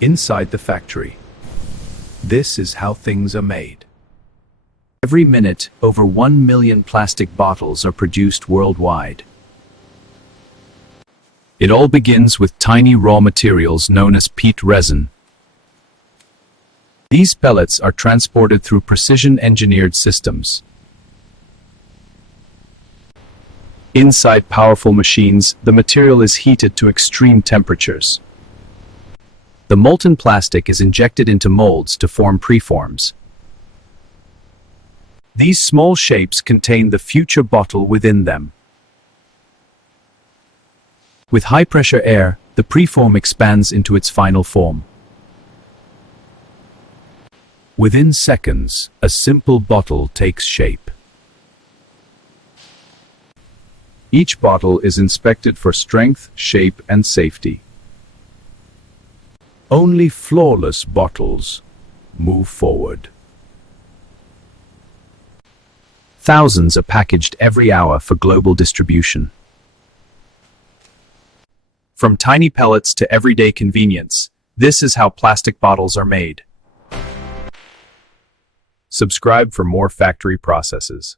inside the factory. This is how things are made. Every minute, over 1 million plastic bottles are produced worldwide. It all begins with tiny raw materials known as peat resin. These pellets are transported through precision-engineered systems. Inside powerful machines, the material is heated to extreme temperatures. The molten plastic is injected into molds to form preforms. These small shapes contain the future bottle within them. With high-pressure air, the preform expands into its final form. Within seconds, a simple bottle takes shape. Each bottle is inspected for strength, shape, and safety. Only flawless bottles move forward. Thousands are packaged every hour for global distribution. From tiny pellets to everyday convenience, this is how plastic bottles are made. Subscribe for more factory processes.